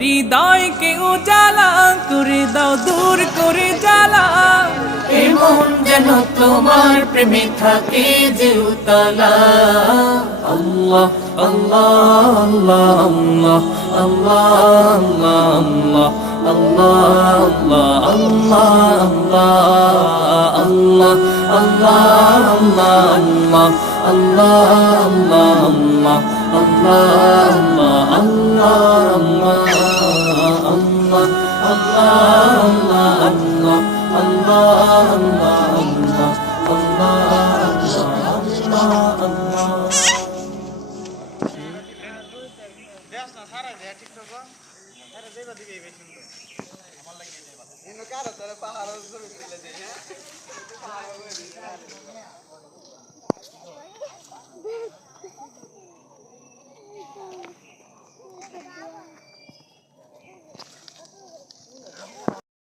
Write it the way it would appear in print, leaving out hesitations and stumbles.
হৃদয়কে উজালা করে দাও, দূর করে জ্বালা। এমন যেন তোমার প্রেমে থাকে যে উতলা। আল্লাহ আল্লাহ আল্লাহ আল্লাহ আল্লাহ আল্লাহ আল্লাহ আল্লাহ আল্লাহ আল্লাহ আল্লাহ আল্লাহ আল্লাহ Thank you.